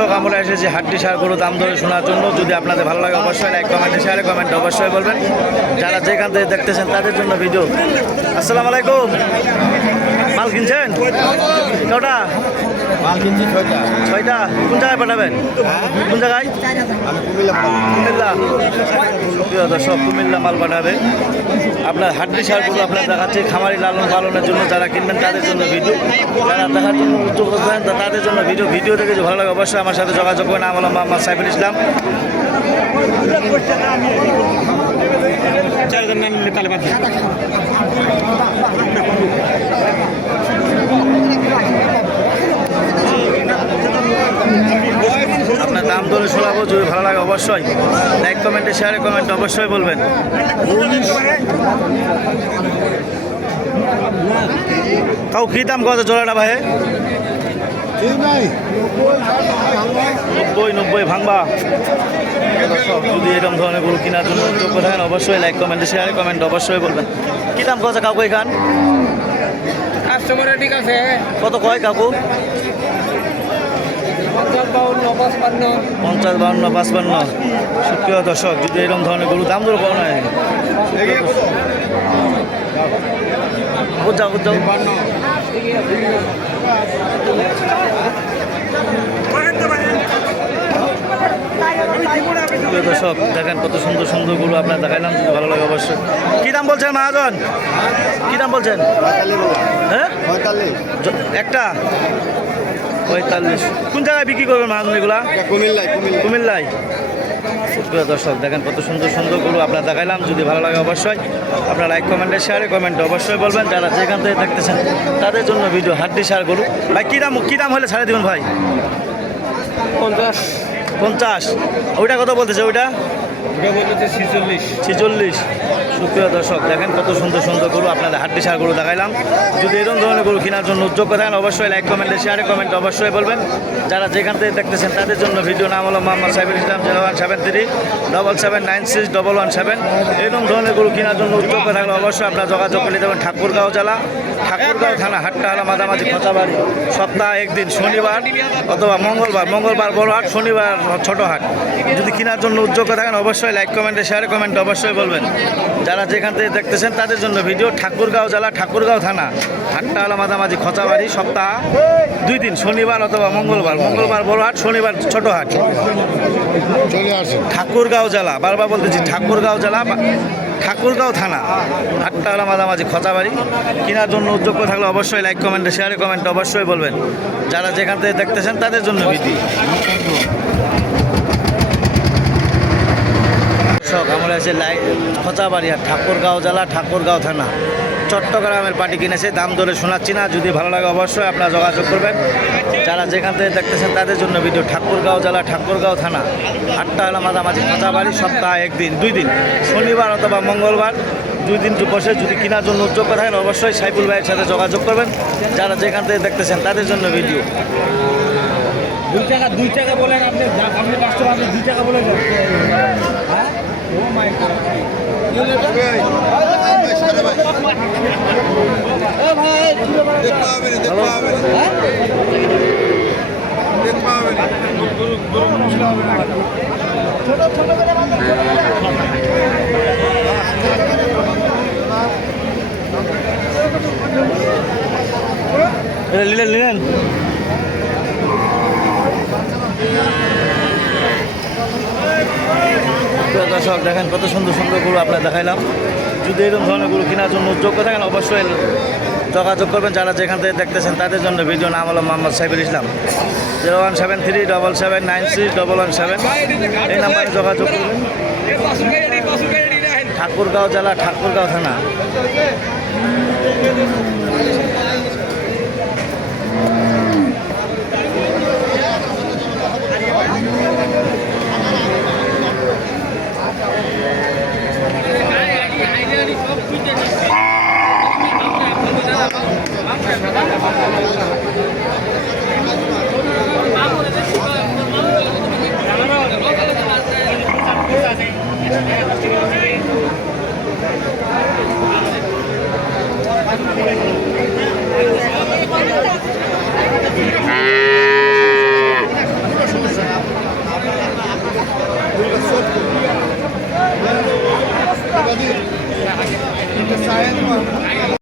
দর্শক, আমরা এসেছি হাড্ডি সার গরু দাম ধরে শোনার জন্য। যদি আপনাদের ভালো লাগে অবশ্যই লাইক কমেন্টে শেয়ারে কমেন্ট অবশ্যই বলবেন। যারা যেখান থেকে দেখতেছেন তাদের জন্য ভিডিও। আসসালামু আলাইকুম। মাল কিনছেন কটা? মাল কিনছি ছয়টা। কোন জায়গায় পাঠাবেন? কোন জায়গায়? আমি কুমিল্লা। প্রিয় দর্শক, কুমিল্লা মাল পাঠাবে। আপনার হাড্ডি সারগুলো আপনার দেখাচ্ছে খামারি লালন পালনের জন্য। যারা কিনবেন তাদের জন্য ভিডিও, যারা দেখার জন্য উদ্যোগ করছেন তাদের জন্য ভিডিও দেখে যদি ভালো লাগে অবশ্যই আমার সাথে যোগাযোগ করেন। নাম হলো মোহাম্মদ সাইফুল ইসলাম। আপনার দাম ধরে শোনাবো, যদি ভালো লাগে অবশ্যই লাইক কমেন্টে শেয়ারে কমেন্ট অবশ্যই বলবেন। তাও কী দাম কত জোড়াটা ভাই? 90 ভাঙবা। যদি এরকম ধরনের গরু কেনার জন্য উদ্যোগ থাকেন অবশ্যই লাইক কমেন্টে শেয়ারে কমেন্ট অবশ্যই বলবেন। কী দাম কত কাকু এখান? কাস্টমারের ঠিক আছে। কত কয় কাকু? 50, 52, 55। 50, 52, 55। সুপ্রিয় দর্শক, যদি এরকম ধরনের গরু দাম ধরে পাও না বুঝাও দর্শক, দেখেন কত সুন্দর সুন্দর গরু আপনার দেখাইলাম। যদি ভালো লাগে অবশ্যই। কী দাম বলছেন মহাজন? কী দাম বলছেন? হ্যাঁ, একটা 45। কোন জায়গায় বিক্রি করবেন মহাজন এগুলা? কুমিল্লায়। সুপ্রিয় দর্শক, দেখেন কত সুন্দর সুন্দর গরু আপনার দেখাইলাম। যদি ভালো লাগে অবশ্যই আপনার লাইক কমেন্টে শেয়ারে কমেন্টে অবশ্যই বলবেন। যারা যেখান থেকে দেখতেছেন তাদের জন্য ভিডিও। হাড্ডি সার গরু ভাই, কী দাম হলে ছাড়ে দেবেন ভাই? 50। ওইটা কত বলতেছে? ওইটা 46। সুপ্রিয় দর্শক, দেখেন কত সুন্দর সুন্দর গরু আপনাদের হাড্ডি সার গরু দেখাইলাম। যদি এরকম ধরনের গরু কেনার জন্য উদ্যোগ থাকেন অবশ্যই লাইক কমেন্টে শেয়ারে কমেন্ট অবশ্যই বলবেন। যারা যেখান থেকে দেখতেছেন তাদের জন্য ভিডিও। নাম হলো মোহাম্মদ সাইফুল ইসলাম। 0173779117। এরকম ধরনের গরু কেনার জন্য উদ্যোগ থাকলে অবশ্যই আপনার যোগাযোগ করে দেবেন। ঠাকুরগাঁও জেলা, ঠাকুরগাঁও থানা, হাট্টাহালা মাঝামাঝি খোঁচাবাড়ি। সপ্তাহে একদিন শনিবার অথবা মঙ্গলবার বড় হাট, শনিবার ছোট হাট। যদি কেনার জন্য উদ্যোগ থাকেন অবশ্যই লাইক কমেন্টে শেয়ারে কমেন্ট অবশ্যই বলবেন। যারা যেখান থেকে দেখতেছেন তাদের জন্য ভিডিও। ঠাকুরগাঁও জেলা, ঠাকুরগাঁও থানা, হাট্টাহালা মাঝামাঝি খোঁচাবাড়ি। সপ্তাহ 2 দিন, শনিবার অথবা মঙ্গলবার বড় হাট, শনিবার ছোট হাট। ঠাকুরগাঁও জেলা, বারবার বলতেছি ঠাকুরগাঁও জেলা, ঠাকুরগাঁও থানা, হাট্টাহালা মাঝামাঝি খোঁচাবাড়ি। কেনার জন্য উদ্যোগ থাকলে অবশ্যই লাইক কমেন্টে শেয়ারে কমেন্ট অবশ্যই বলবেন। যারা যেখান থেকে দেখতেছেন তাদের জন্য ভিডিও। আমরা আছে খোঁচাবাড়ি আর ঠাকুরগাঁও জেলা, ঠাকুরগাঁও থানা, চট্টগ্রামের পার্টি কিনেছে। দাম ধরে শোনাচ্ছি না। যদি ভালো লাগে অবশ্যই আপনারা যোগাযোগ করবেন। যারা যেখান থেকে দেখতেছেন তাদের জন্য ভিডিও। ঠাকুরগাঁও জেলা, ঠাকুরগাঁও থানা, হাট্টাহালা মাঝামাঝি খোঁচাবাড়ি। সপ্তাহে 2 দিন, শনিবার অথবা মঙ্গলবার 2 দিন বসে। যদি কেনার জন্য উদ্যোগ থাকেন অবশ্যই সাইফুল ভাইয়ের সাথে যোগাযোগ করবেন। যারা যেখান থেকে দেখতেছেন তাদের জন্য ভিডিও। 2 টাকা বলেন আপনি কাস্টমার, 2 টাকা বলে দেন। নিলেন দর্শক, দেখেন কত সুন্দর সুন্দর গরু আপনার দেখাইলাম। যদি এরকম ধরনের গরু কেনার জন্য উদ্যোগ থাকেন অবশ্যই যোগাযোগ করবেন। যারা যেখান থেকে দেখতেছেন তাদের জন্য ভিডিও। নাম হলো মোহাম্মদ সাইফুল ইসলাম। 0173779117। এই নাম্বারে যোগাযোগ করবেন। ঠাকুরগাঁও জেলা, ঠাকুরগাঁও থানা। Thank you.